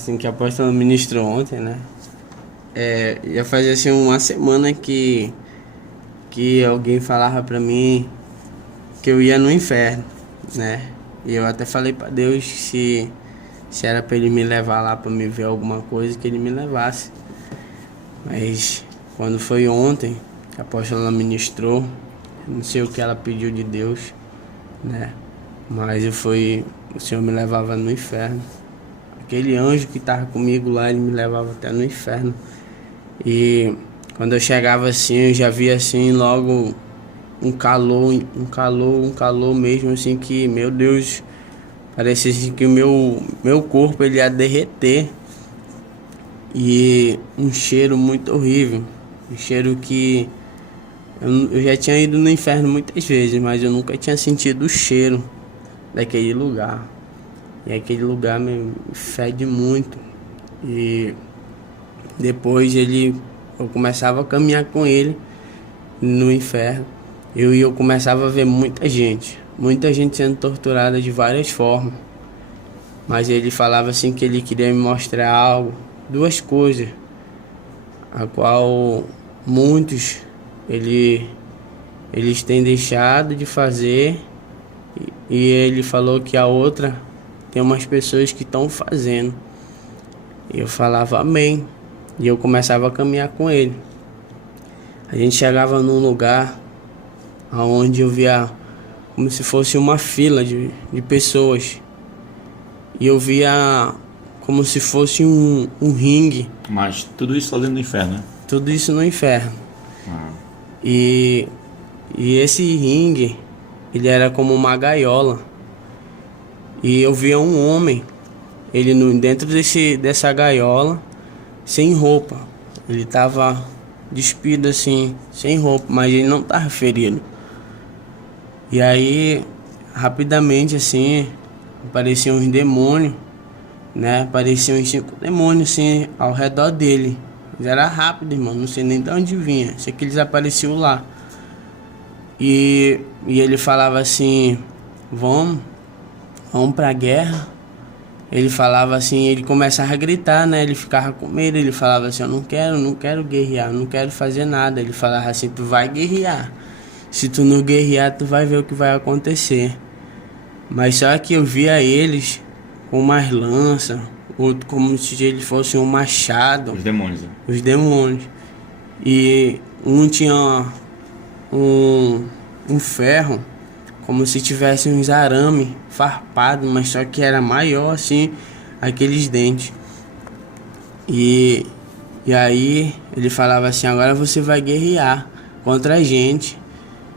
Assim que a apóstola ministrou ontem, né? Já fazia assim uma semana que alguém falava pra mim que eu ia no inferno, né? E eu até falei pra Deus se era pra ele me levar lá pra me ver alguma coisa, que ele me levasse. Mas quando foi ontem, que a apóstola ministrou, não sei o que ela pediu de Deus, né? Mas o Senhor me levava no inferno. Aquele anjo que estava comigo lá, ele me levava até no inferno. E quando eu chegava assim, eu já via assim logo um calor mesmo assim que, meu Deus, parecia assim que o meu corpo ele ia derreter. E um cheiro muito horrível, um cheiro que eu já tinha ido no inferno muitas vezes, mas eu nunca tinha sentido o cheiro daquele lugar. E aquele lugar me fede muito. E depois eu começava a caminhar com ele no inferno. Eu começava a ver muita gente sendo torturada de várias formas. Mas ele falava assim que ele queria me mostrar algo, duas coisas, a qual muitos eles têm deixado de fazer. E ele falou que a outra tem umas pessoas que estão fazendo. E eu falava amém. E eu começava a caminhar com ele. A gente chegava num lugar onde eu via como se fosse uma fila de pessoas. E eu via como se fosse um ringue. Mas tudo isso lá dentro do inferno, né? Tudo isso no inferno. Ah. E esse ringue, ele era como uma gaiola. E eu via um homem, dentro dessa gaiola, sem roupa. Ele tava despido assim, sem roupa, mas ele não tava ferido. E aí, rapidamente assim, apareciam uns demônios, né? Apareciam uns 5 demônios assim, ao redor dele. Mas era rápido, irmão, não sei nem de onde vinha. Sei que eles apareciam lá. E ele falava assim, vamos pra guerra. Ele falava assim, ele começava a gritar, né? Ele ficava com medo, ele falava assim, eu não quero guerrear, não quero fazer nada. Ele falava assim, tu vai guerrear. Se tu não guerrear, tu vai ver o que vai acontecer. Mas só que eu via eles com umas lanças, outro como se eles fossem um machado. Os demônios. Os demônios. E um tinha um ferro, como se tivesse uns arame farpado, mas só que era maior assim, aqueles dentes. E aí ele falava assim, agora você vai guerrear contra a gente.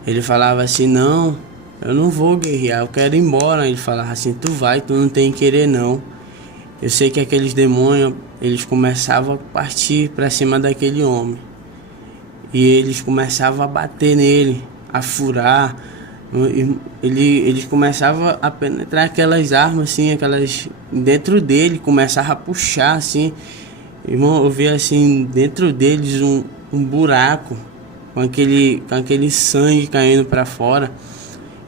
Ele falava assim, não, eu não vou guerrear, eu quero ir embora. Ele falava assim, tu não tem que querer não. Eu sei que aqueles demônios, eles começavam a partir para cima daquele homem. E eles começavam a bater nele, a furar. Eles começavam a penetrar aquelas armas assim, aquelas dentro dele, começava a puxar assim. Irmão, eu via assim dentro deles um buraco com aquele sangue caindo para fora.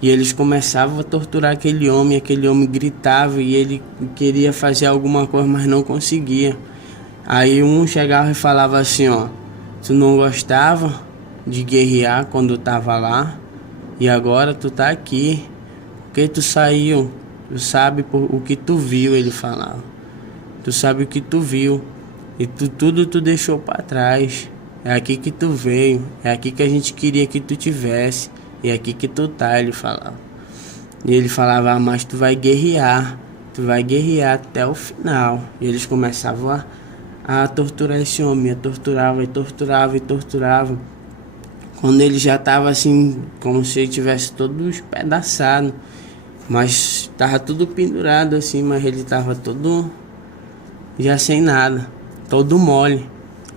E eles começavam a torturar aquele homem gritava e ele queria fazer alguma coisa, mas não conseguia. Aí um chegava e falava assim, ó, tu não gostava de guerrear quando eu tava lá? E agora tu tá aqui, porque tu saiu, tu sabe o que tu viu, ele falava. Tu sabe o que tu viu e tudo tu deixou para trás. É aqui que tu veio, é aqui que a gente queria que tu tivesse, e é aqui que tu tá, ele falava. E ele falava, mas tu vai guerrear até o final. E eles começavam a torturar esse homem, torturava. Quando ele já tava assim, como se ele tivesse todo espedaçado, mas tava tudo pendurado assim, mas ele tava todo já sem nada, todo mole.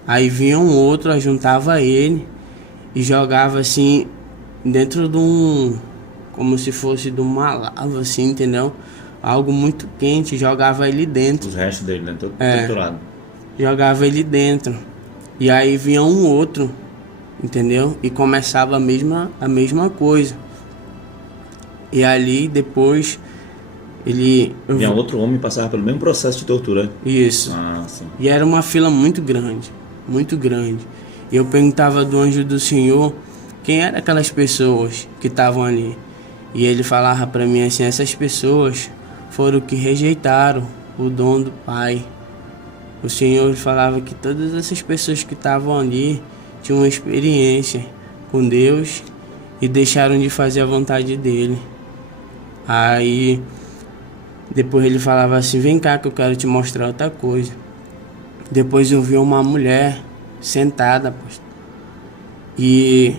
Aí vinha um outro, juntava ele e jogava assim dentro como se fosse de uma lava assim, entendeu? Algo muito quente, jogava ele dentro. Os restos dele, né? Todo torturado. Jogava ele dentro. E aí vinha um outro, entendeu? E começava a mesma coisa. E ali depois Vinha outro homem e passava pelo mesmo processo de tortura. Isso. Ah, sim. E era uma fila muito grande, muito grande. E eu perguntava do anjo do Senhor quem eram aquelas pessoas que estavam ali. E ele falava para mim assim: essas pessoas foram que rejeitaram o dom do Pai. O Senhor falava que todas essas pessoas que estavam ali tinham uma experiência com Deus e deixaram de fazer a vontade dele. Aí depois ele falava assim: vem cá que eu quero te mostrar outra coisa. Depois eu vi uma mulher sentada, pastor. E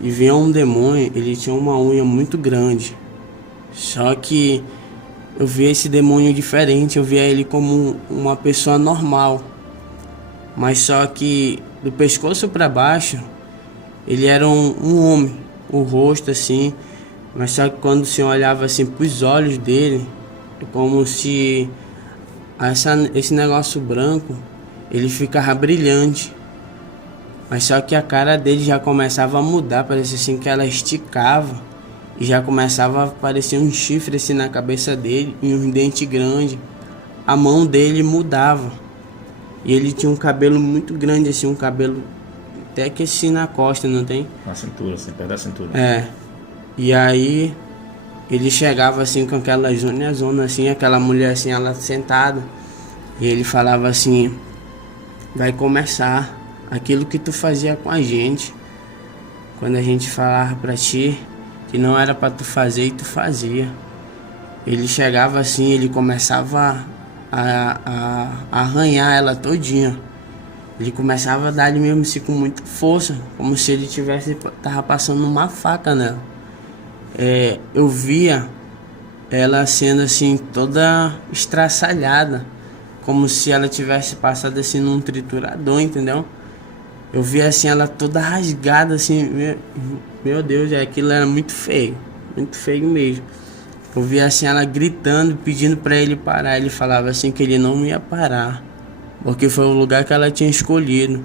vinha um demônio, ele tinha uma unha muito grande. Só que eu via esse demônio diferente, eu via ele como uma pessoa normal. Mas só que do pescoço para baixo, ele era um homem, o rosto assim. Mas só que quando o Senhor olhava assim para os olhos dele, é como se esse negócio branco, ele ficava brilhante. Mas só que a cara dele já começava a mudar, parecia assim que ela esticava. E já começava a aparecer um chifre assim na cabeça dele e um dente grande. A mão dele mudava. E ele tinha um cabelo muito grande assim, um cabelo até que assim na costa, não tem? Na cintura, assim, perto da cintura. É. E aí ele chegava assim com aquelas unhas assim, aquela mulher assim, ela sentada. E ele falava assim: vai começar aquilo que tu fazia com a gente. Quando a gente falava pra ti que não era pra tu fazer e tu fazia. Ele chegava assim, ele começava a arranhar ela todinha. Ele começava a dar ali mesmo assim com muita força, como se ele tava passando uma faca nela. Eu via ela sendo assim toda estraçalhada, como se ela tivesse passado assim num triturador, entendeu? Eu via assim ela toda rasgada assim, meu Deus, aquilo era muito feio mesmo. Eu via assim ela gritando, pedindo para ele parar. Ele falava assim que ele não ia parar, porque foi o lugar que ela tinha escolhido,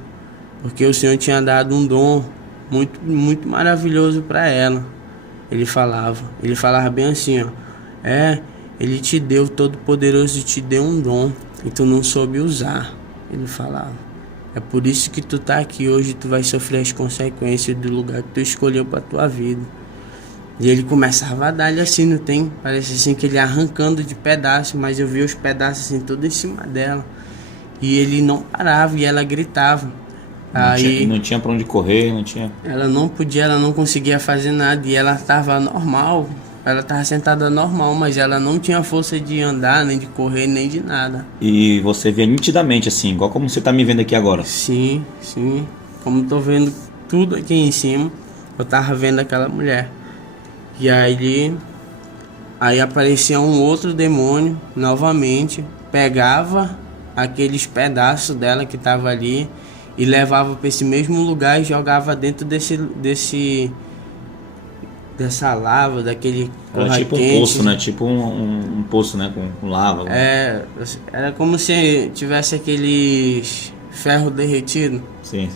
porque o Senhor tinha dado um dom muito, muito maravilhoso para ela. Ele falava bem assim, ó: ele te deu, Todo-Poderoso te deu um dom e tu não soube usar. Ele falava: é por isso que tu tá aqui hoje, tu vai sofrer as consequências do lugar que tu escolheu pra tua vida. E ele começava a dar-lhe assim, não tem? Parece assim que ele arrancando de pedaços, mas eu via os pedaços assim, tudo em cima dela. E ele não parava e ela gritava. Não tinha pra onde correr, não tinha... Ela não podia, ela não conseguia fazer nada e ela tava normal. Ela tava sentada normal, mas ela não tinha força de andar, nem de correr, nem de nada. E você via nitidamente assim, igual como você tá me vendo aqui agora? Sim. Como tô vendo tudo aqui em cima, eu tava vendo aquela mulher. E aí aparecia um outro demônio novamente, pegava aqueles pedaços dela que tava ali e levava para esse mesmo lugar e jogava dentro dessa lava, daquele era tipo quente. Um poço, né? Tipo um poço, né? Com lava. Era como se tivesse aqueles ferro derretido. Sim.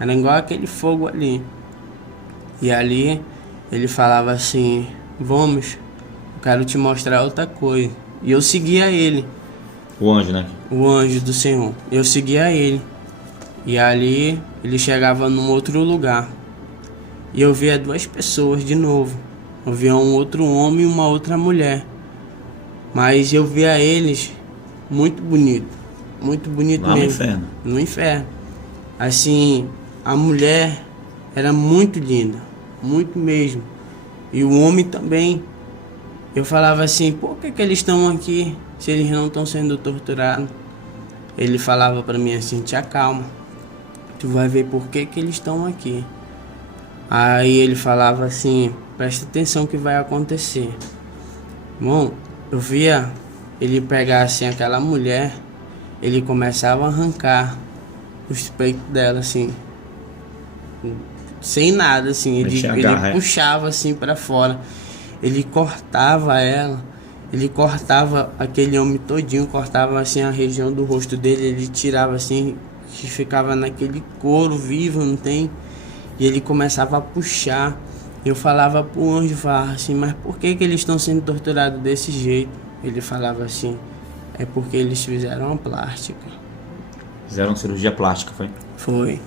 Era igual aquele fogo ali. E ali ele falava assim: vamos, eu quero te mostrar outra coisa. E eu seguia ele. O anjo, né? O anjo do Senhor. Eu seguia ele. E ali ele chegava num outro lugar. E eu via duas pessoas de novo. Eu via um outro homem e uma outra mulher. Mas eu via eles muito bonito. Muito bonito lá mesmo. No inferno. No inferno. Assim, a mulher era muito linda. Muito mesmo. E o homem também. Eu falava assim: por que eles estão aqui se eles não estão sendo torturados? Ele falava pra mim assim: te acalma. Tu vai ver por que eles estão aqui. Aí ele falava assim: presta atenção que vai acontecer. Bom, eu via ele pegar assim aquela mulher, ele começava a arrancar os peitos dela assim, sem nada assim, ele puxava assim para fora. Ele cortava ela, ele cortava aquele homem todinho, cortava assim a região do rosto dele, ele tirava assim, que ficava naquele couro vivo, não tem? E ele começava a puxar Eu falava pro anjo, falava assim, mas por que eles estão sendo torturados desse jeito? Ele falava assim, é porque eles fizeram uma plástica. Fizeram cirurgia plástica, foi? Foi.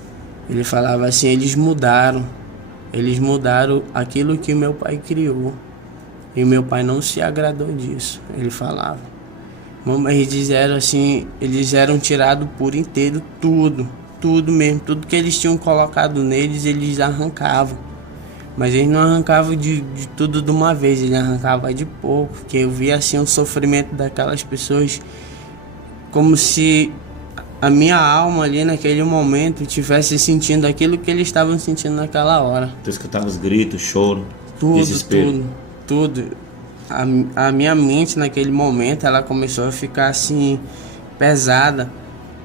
Ele falava assim, eles mudaram aquilo que meu pai criou. E meu pai não se agradou disso, ele falava. Eles disseram assim, eles eram tirados por inteiro tudo mesmo. Tudo que eles tinham colocado neles, eles arrancavam. Mas eles não arrancavam de tudo de uma vez, eles arrancavam de pouco. Porque eu via assim o sofrimento daquelas pessoas, como se a minha alma ali naquele momento estivesse sentindo aquilo que eles estavam sentindo naquela hora. Tu escutava os gritos, choro, desespero. Tudo. A minha mente naquele momento, ela começou a ficar assim, pesada.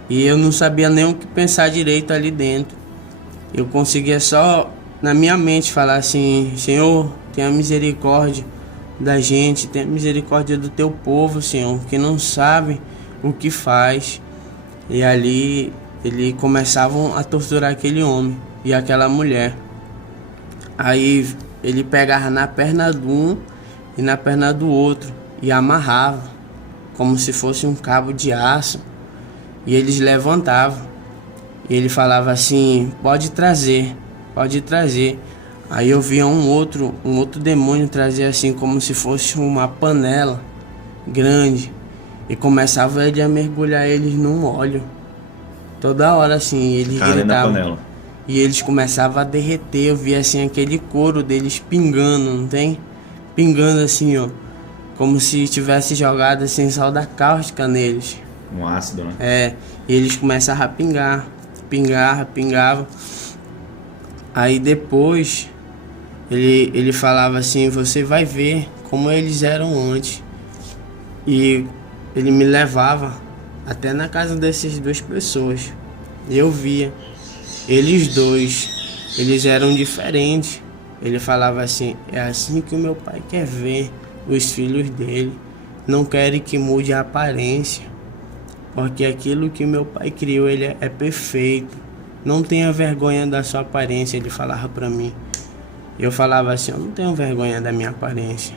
E eu não sabia nem o que pensar direito ali dentro. Eu conseguia só, na minha mente, falar assim, Senhor, tenha misericórdia da gente, tenha misericórdia do teu povo, Senhor, que não sabe o que faz. E ali, eles começavam a torturar aquele homem e aquela mulher. Aí, ele pegava na perna de um e na perna do outro e amarrava, como se fosse um cabo de aço. E eles levantavam. E ele falava assim, pode trazer. Aí eu via um outro demônio trazer assim, como se fosse uma panela grande. E começava ele a mergulhar eles num óleo. Toda hora assim, eles gritavam. E eles começavam a derreter. Eu via assim aquele couro deles pingando, não tem? Pingando assim, ó. Como se tivesse jogado assim soda cáustica neles. Um ácido, né? É, e eles começavam a pingavam. Aí depois ele falava assim, você vai ver como eles eram antes. E ele me levava até na casa dessas duas pessoas. Eu via eles dois, eles eram diferentes. Ele falava assim, é assim que o meu pai quer ver os filhos dele. Não querem que mude a aparência, porque aquilo que meu pai criou, ele é perfeito. Não tenha vergonha da sua aparência, ele falava pra mim. Eu falava assim, eu não tenho vergonha da minha aparência.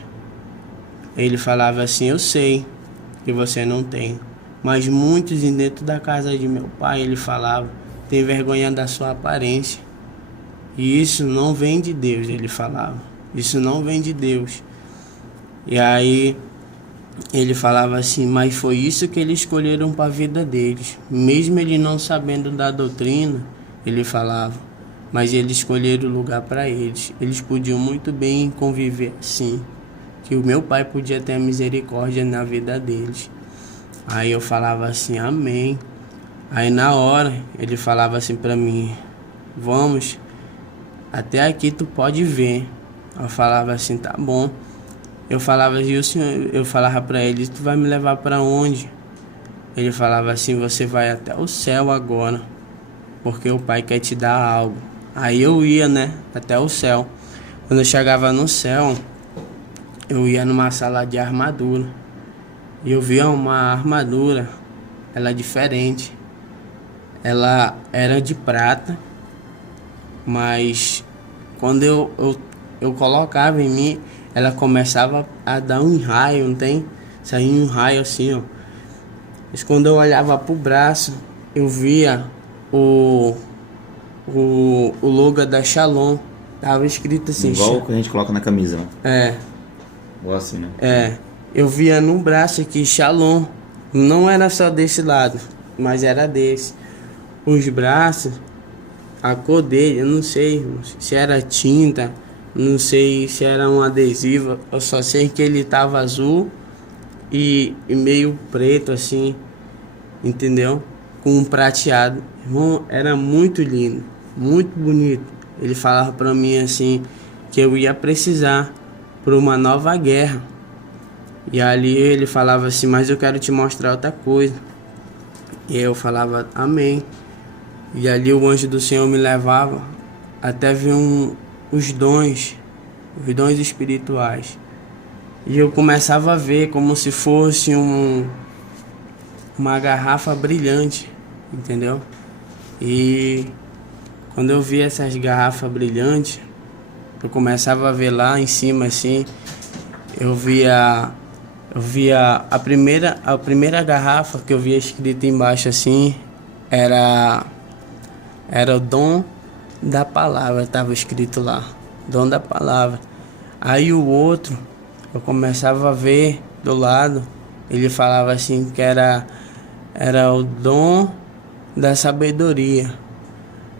Ele falava assim, eu sei que você não tem, mas muitos dentro da casa de meu pai, ele falava, tem vergonha da sua aparência. E isso não vem de Deus, ele falava. Isso não vem de Deus. E aí ele falava assim, mas foi isso que eles escolheram para a vida deles. Mesmo ele não sabendo da doutrina, ele falava, mas eles escolheram o lugar para eles. Eles podiam muito bem conviver assim, que o meu pai podia ter a misericórdia na vida deles. Aí eu falava assim, amém. Aí na hora ele falava assim para mim, vamos, até aqui tu pode ver. Eu falava assim, tá bom. Eu falava, e o senhor, eu falava para ele, tu vai me levar para onde? Ele falava assim, você vai até o céu agora, porque o pai quer te dar algo. Aí eu ia, né, até o céu. Quando eu chegava no céu, eu ia numa sala de armadura. E eu via uma armadura, ela é diferente. Ela era de prata, mas quando eu colocava em mim, ela começava a dar um raio, não tem? Saía um raio assim, ó. Mas quando eu olhava pro braço, eu via o logo da Shalom. Tava escrito assim. Igual o que a gente coloca na camisa, né? É. Igual assim, né? É. Eu via no braço aqui, Shalom. Não era só desse lado, mas era desse. Os braços, a cor dele, eu não sei se era tinta, não sei se era um adesivo, eu só sei que ele tava azul e meio preto assim, entendeu? Com um prateado. Irmão, era muito lindo, muito bonito. Ele falava pra mim assim, que eu ia precisar por uma nova guerra. E ali ele falava assim, mas eu quero te mostrar outra coisa. E eu falava, amém. E ali o anjo do Senhor me levava até ver os dons espirituais. E eu começava a ver como se fosse uma garrafa brilhante, entendeu? E quando eu vi essas garrafas brilhantes, eu começava a ver lá em cima assim, eu via a primeira garrafa que eu via escrito embaixo assim, era o dom da palavra, estava escrito lá, dom da palavra. Aí o outro, eu começava a ver do lado, ele falava assim que era o dom da sabedoria.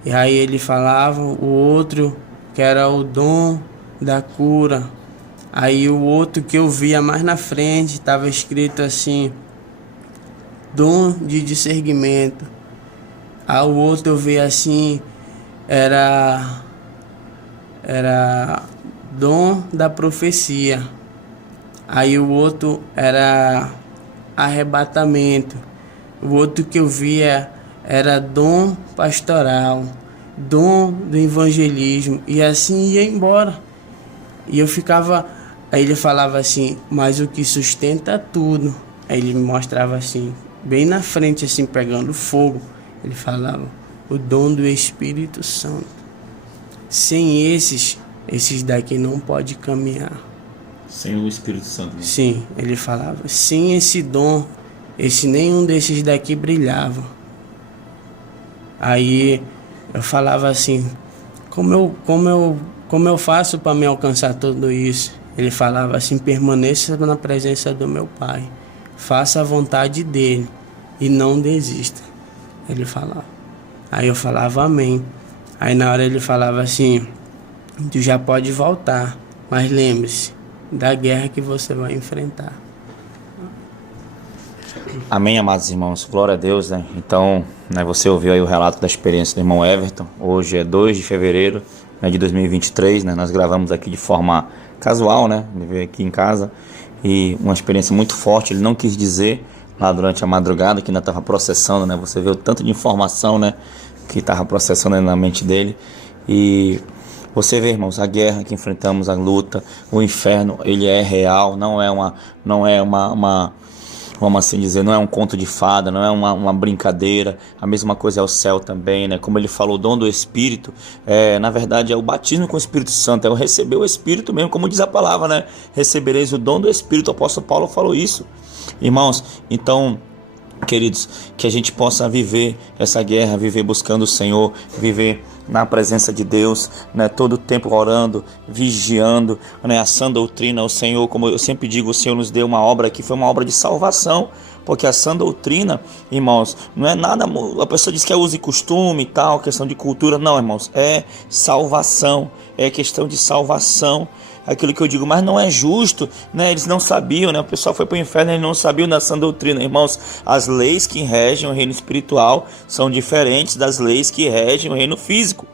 E aí ele falava o outro que era o dom da cura. Aí o outro que eu via mais na frente estava escrito assim, dom de discernimento. Aí o outro eu via assim, era dom da profecia. Aí o outro era arrebatamento. O outro que eu via era dom pastoral, dom do evangelismo. E assim ia embora. E eu ficava... Aí ele falava assim, mas o que sustenta tudo. Aí ele me mostrava assim, bem na frente assim, pegando fogo. Ele falava, o dom do Espírito Santo. Sem esses daqui não pode caminhar. Sem o Espírito Santo. Né? Sim, ele falava, sem esse dom, nenhum desses daqui brilhava. Aí eu falava assim, como eu faço para me alcançar tudo isso? Ele falava assim, permaneça na presença do meu Pai, faça a vontade dele e não desista. Ele falava. Aí eu falava amém. Aí na hora ele falava assim, tu já pode voltar, mas lembre-se da guerra que você vai enfrentar. Amém, amados irmãos, glória a Deus, né? Então, né, você ouviu aí o relato da experiência do irmão Everton. Hoje é 2 de fevereiro, né, de 2023, né? Nós gravamos aqui de forma casual, né? Ele veio aqui em casa e uma experiência muito forte. Ele não quis dizer lá durante a madrugada que ainda estava processando, né? Você vê o tanto de informação, né, que estava processando na mente dele. E você vê, irmãos, a guerra que enfrentamos, a luta, o inferno, ele é real, não é uma vamos assim dizer, não é um conto de fada, não é uma brincadeira. A mesma coisa é o céu também, né? Como ele falou, o dom do Espírito, na verdade é o batismo com o Espírito Santo, é o receber o Espírito mesmo, como diz a palavra, né? Recebereis o dom do Espírito, o apóstolo Paulo falou isso. Irmãos, então, queridos, que a gente possa viver essa guerra, viver buscando o Senhor, viver na presença de Deus, né? Todo o tempo orando, vigiando, né? A sã doutrina, o Senhor, como eu sempre digo, o Senhor nos deu uma obra que foi uma obra de salvação, porque a sã doutrina, irmãos, não é nada, a pessoa diz que é uso e costume e tal, questão de cultura, não, irmãos, é salvação, é questão de salvação. Aquilo que eu digo, mas não é justo, né? Eles não sabiam, né? O pessoal foi para o inferno e não sabiam da sã doutrina. Irmãos, as leis que regem o reino espiritual são diferentes das leis que regem o reino físico.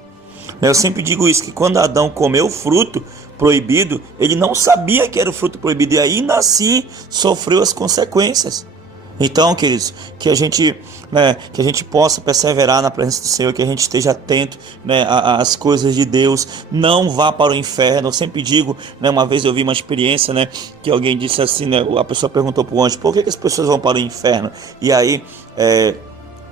Eu sempre digo isso, que quando Adão comeu o fruto proibido, ele não sabia que era o fruto proibido e ainda assim sofreu as consequências. Então, queridos, que a gente possa perseverar na presença do Senhor, que a gente esteja atento, né, às coisas de Deus, não vá para o inferno. Eu sempre digo, né, uma vez eu vi uma experiência, né, que alguém disse assim, né, a pessoa perguntou para o anjo, por que as pessoas vão para o inferno? E aí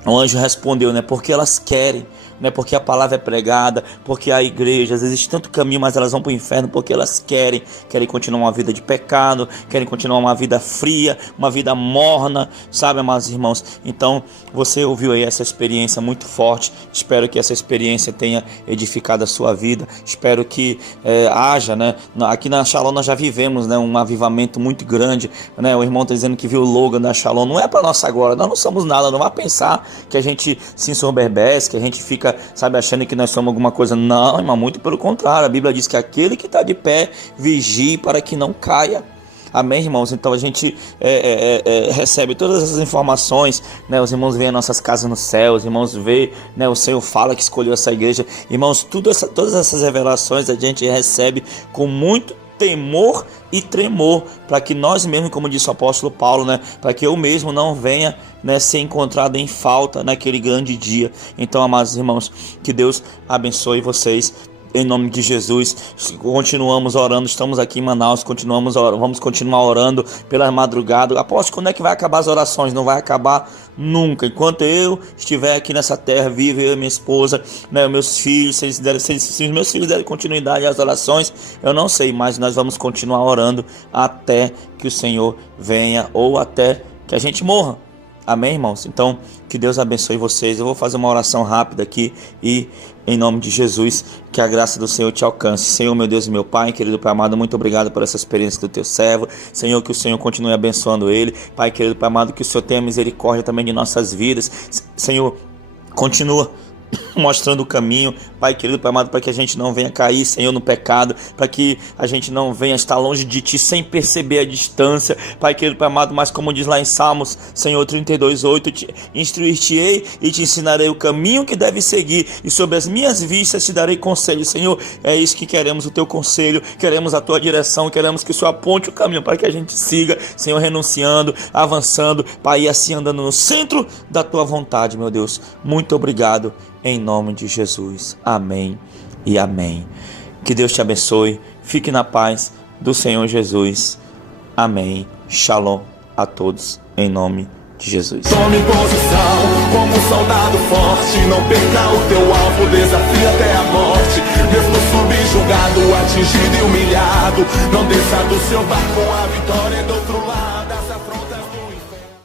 o anjo respondeu, né, porque elas querem, né, porque a palavra é pregada, porque a igreja, às vezes existe tanto caminho, mas elas vão para o inferno porque elas querem continuar uma vida de pecado, querem continuar uma vida fria, uma vida morna, sabe, amados irmãos? Então, você ouviu aí essa experiência muito forte, espero que essa experiência tenha edificado a sua vida, espero que haja, né, aqui na Shalom nós já vivemos, né, um avivamento muito grande, né, o irmão está dizendo que viu o logo da Shalom, não é para nós agora, nós não somos nada, não vá pensar que a gente se ensoberbece, que a gente fica, sabe, achando que nós somos alguma coisa. Não, irmão, muito pelo contrário. A Bíblia diz que aquele que está de pé, vigie para que não caia. Amém, irmãos? Então a gente recebe todas essas informações, né? Os irmãos veem nossas casas no céu, os irmãos veem, né? O Senhor fala que escolheu essa igreja. Irmãos, todas essas revelações a gente recebe com muito temor e tremor, para que nós mesmos, como disse o apóstolo Paulo, né, para que eu mesmo não venha, né, ser encontrado em falta naquele grande dia. Então, amados irmãos, que Deus abençoe vocês, em nome de Jesus. Continuamos orando, estamos aqui em Manaus, continuamos orando, vamos continuar orando pela madrugada. Apóstolo, quando é que vai acabar as orações? Não vai acabar nunca. Enquanto eu estiver aqui nessa terra, vivo eu e minha esposa, né, meus filhos, se os meus filhos derem continuidade às orações, eu não sei, mas nós vamos continuar orando até que o Senhor venha ou até que a gente morra. Amém, irmãos? Então, que Deus abençoe vocês. Eu vou fazer uma oração rápida aqui e, em nome de Jesus, que a graça do Senhor te alcance. Senhor, meu Deus e meu Pai, querido Pai amado, muito obrigado por essa experiência do teu servo. Senhor, que o Senhor continue abençoando ele. Pai, querido Pai amado, que o Senhor tenha misericórdia também de nossas vidas. Senhor, continua mostrando o caminho, Pai querido, Pai amado, para que a gente não venha cair, Senhor, no pecado, para que a gente não venha estar longe de Ti sem perceber a distância, Pai querido, Pai amado, mas como diz lá em Salmos, Senhor, 32:8, instruir-te-ei e te ensinarei o caminho que deve seguir, e sobre as minhas vistas te darei conselho. Senhor, é isso que queremos, o Teu conselho, queremos a Tua direção, queremos que o Senhor aponte o caminho para que a gente siga, Senhor, renunciando, avançando, Pai, e assim andando no centro da Tua vontade, meu Deus. Muito obrigado, em nome de Jesus. Amém e amém. Que Deus te abençoe. Fique na paz do Senhor Jesus. Amém. Shalom a todos, em nome de Jesus. Tome posição como um soldado forte. Não perca o teu alvo, desafia até a morte. Mesmo subjugado, atingido e humilhado, não desça do seu barco, a vitória é do outro